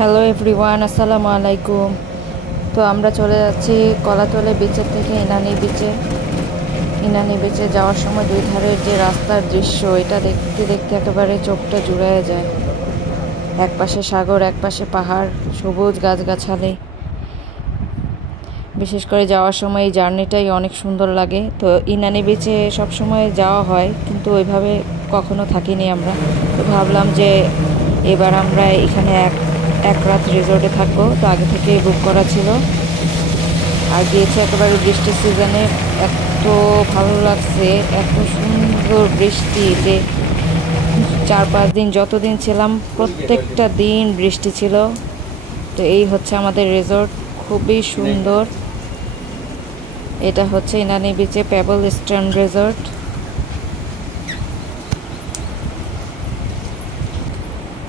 Hello everyone, আসসালামু আলাইকুম। তো আমরা চলে যাচ্ছি কলাতলে বিচের থেকে ইনানি বিচে যাওয়ার সময় দুই ধারের যে রাস্তার দৃশ্য, এটা দেখতে দেখতে একেবারে চোখটা জুড়ায় যায়। এক পাশে সাগর, এক পাশে পাহাড়, সবুজ গাছগাছালি। বিশেষ করে যাওয়ার সময় এই জার্নিটাই অনেক সুন্দর লাগে। তো ইনানি বিচে সবসময় যাওয়া হয়, কিন্তু ওইভাবে কখনো থাকিনি আমরা। তো ভাবলাম যে এবার আমরা এখানে এক রাত রিসোর্টে থাকবো। তো আগে থেকেই বুক করা ছিল, আর গিয়েছে একেবারে বৃষ্টির সিজনে। এত ভালো লাগছে, এত সুন্দর বৃষ্টি যে 4-5 দিন যতদিন ছিলাম প্রত্যেকটা দিন বৃষ্টি ছিল। তো এই হচ্ছে আমাদের রিসোর্ট, খুবই সুন্দর। এটা হচ্ছে ইনানি বিচে পেবল স্ট্যান্ড রিসোর্ট।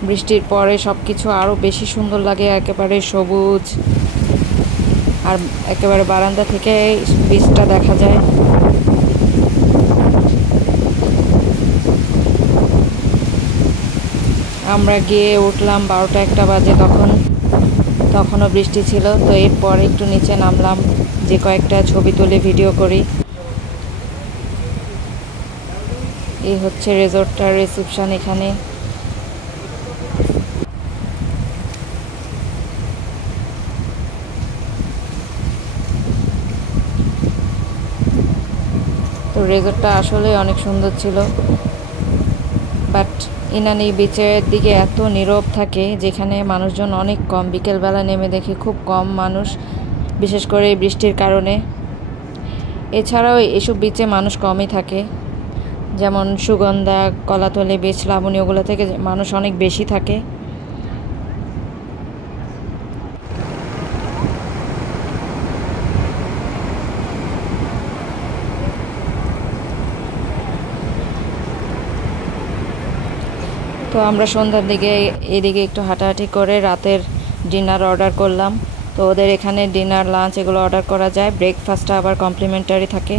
বৃষ্টির পরে সব কিছু আরও বেশি সুন্দর লাগে, একেবারে সবুজ। আর একেবারে বারান্দা থেকে বিচটা দেখা যায়। আমরা গিয়ে উঠলাম 12টা-1টা বাজে, তখনও বৃষ্টি ছিল। তো এরপর একটু নিচে নামলাম যে কয়েকটা ছবি তুলে ভিডিও করি। এই হচ্ছে রিসোর্টটার রিসেপশন এখানে। তো রিসোর্টটা আসলে অনেক সুন্দর ছিল, বাট ইনানি বিচের দিকে এত নীরব থাকে, যেখানে মানুষজন অনেক কম। বিকেলবেলা নেমে দেখি খুব কম মানুষ, বিশেষ করে বৃষ্টির কারণে। এছাড়াও এসব বিচে মানুষ কমই থাকে, যেমন সুগন্ধা, কলাতলি বিচ, লাবণী, ওগুলো থেকে মানুষ অনেক বেশি থাকে। তো আমরা সন্ধ্যার দিকে এদিকে একটু হাঁটাহাঁটি করে রাতের ডিনার অর্ডার করলাম। তো ওদের এখানে ডিনার, লাঞ্চ এগুলো অর্ডার করা যায়, ব্রেকফাস্টটা আবার কমপ্লিমেন্টারি থাকে।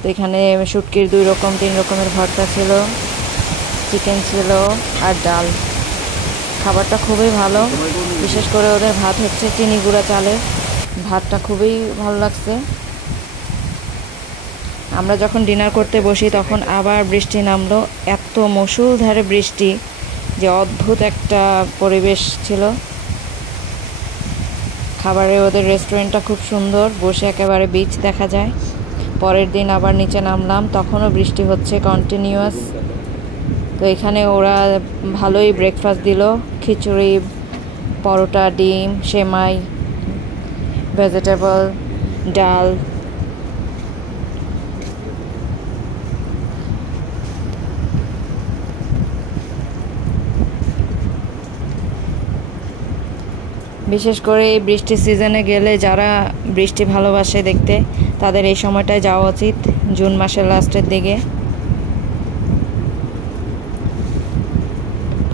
তো এখানে শুটকির 2 রকম 3 রকমের ভর্তা ছিল, চিকেন ছিল আর ডাল। খাবারটা খুবই ভালো, বিশেষ করে ওদের ভাত হচ্ছে চিনি গুঁড়া চালের ভাতটা, খুবই ভালো লাগছে। আমরা যখন ডিনার করতে বসি তখন আবার বৃষ্টি নামলো, এত মুষলধারে বৃষ্টি যে অদ্ভুত একটা পরিবেশ ছিল। খাবারে ওদের রেস্টুরেন্টটা খুব সুন্দর, বসে একেবারে বিচ দেখা যায়। পরের দিন আবার নিচে নামলাম, তখনও বৃষ্টি হচ্ছে কন্টিনিউয়াস। তো এখানে ওরা ভালোই ব্রেকফাস্ট দিল, খিচুড়ি, পরোটা, ডিম, সেমাই, ভেজিটেবল, ডাল। বিশেষ করে এই বৃষ্টির সিজনে গেলে যারা বৃষ্টি ভালোবাসে দেখতে, তাদের এই সময়টায় যাওয়া উচিত, জুন মাসের লাস্টের দিকে।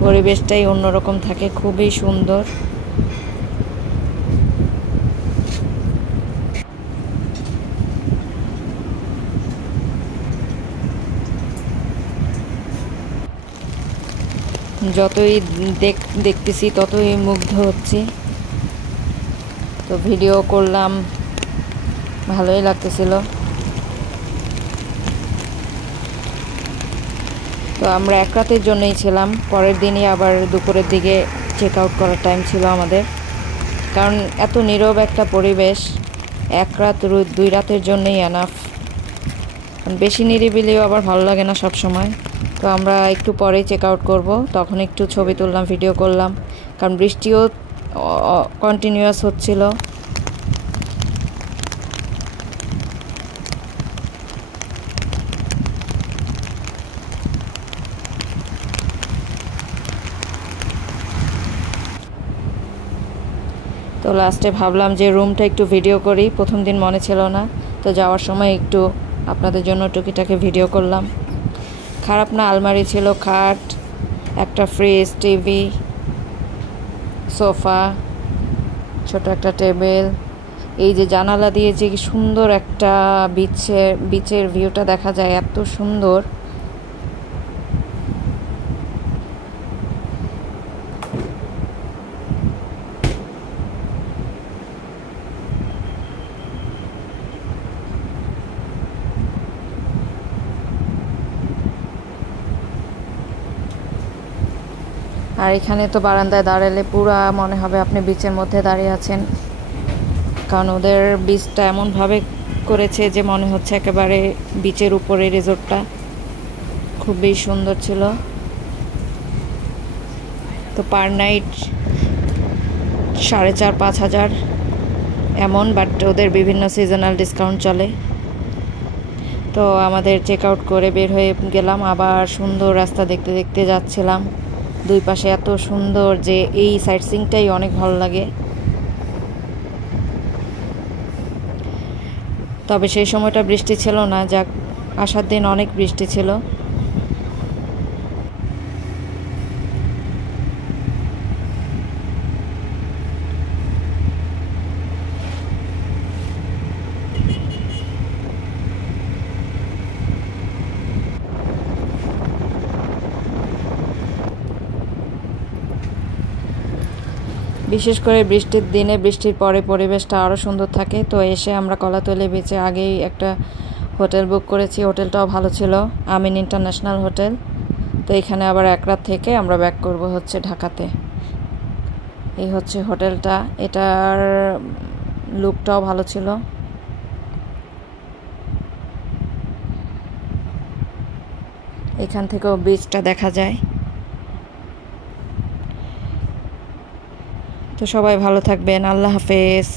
পরিবেশটাই অন্যরকম থাকে, খুবই সুন্দর। যতই দেখতেছি ততই মুগ্ধ হচ্ছি। তো ভিডিও করলাম, ভালোই লাগতেছিল। তো আমরা এক রাতের জন্যই ছিলাম, পরের দিনই আবার দুপুরের দিকে চেক আউট করার টাইম ছিল আমাদের, কারণ এত নীরব একটা পরিবেশ। 1 রাত 2 রাতের জন্যই এনাফ। বেশি নিরিবিলিও আবার ভালো লাগে না সব সময়। তো আমরা একটু পরেই চেক আউট করবো, তখন একটু ছবি তুললাম, ভিডিও করলাম, কারণ বৃষ্টিও কন্টিনিউয়াস হচ্ছিল। তো লাস্টে ভাবলাম যে রুমটা একটু ভিডিও করি, প্রথম দিন মনে ছিল না। তো যাওয়ার সময় একটু আপনাদের জন্য টুকিটাকি ভিডিও করলাম। খারাপ না, আলমারি ছিল, খাট, একটা ফ্রিজ, টিভি, সোফা, ছোট একটা টেবিল। এই যে জানালা দিয়ে যে সুন্দর একটা বিচের ভিউটা দেখা যায়, এত সুন্দর। আর এখানে তো বারান্দায় দাঁড়ালে পুরা মনে হবে আপনি বিচের মধ্যে দাঁড়িয়ে আছেন, কারণ ওদের বিচটা এমনভাবে করেছে যে মনে হচ্ছে একেবারে বিচের উপরে রিসোর্টটা। খুবই সুন্দর ছিল। তো পার নাইট 4,500-5,000 এমন, বাট ওদের বিভিন্ন সিজনাল ডিসকাউন্ট চলে। তো আমাদের চেক আউট করে বের হয়ে গেলাম, আবার সুন্দর রাস্তা দেখতে দেখতে যাচ্ছিলাম। দুই পাশে এত সুন্দর যে এই সাইট সিইংটাই অনেক ভালো লাগে। তবে সেই সময়টা বৃষ্টি ছিল না, যাক আসার দিন অনেক বৃষ্টি ছিল। বিশেষ করে বৃষ্টির দিনে, বৃষ্টির পরে পরিবেশটা আরও সুন্দর থাকে। তো এসে আমরা কলাতলি বিচে আগেই একটা হোটেল বুক করেছি, হোটেলটাও ভালো ছিল, আমিন ইন্টারন্যাশনাল হোটেল। তো এখানে আবার এক রাত থেকে আমরা ব্যাক করব হচ্ছে ঢাকাতে। এই হচ্ছে হোটেলটা, এটার লুকটাও ভালো ছিল। এখান থেকেও বিচটা দেখা যায়। তো সবাই ভালো থাকবেন, আল্লাহ হাফেজ।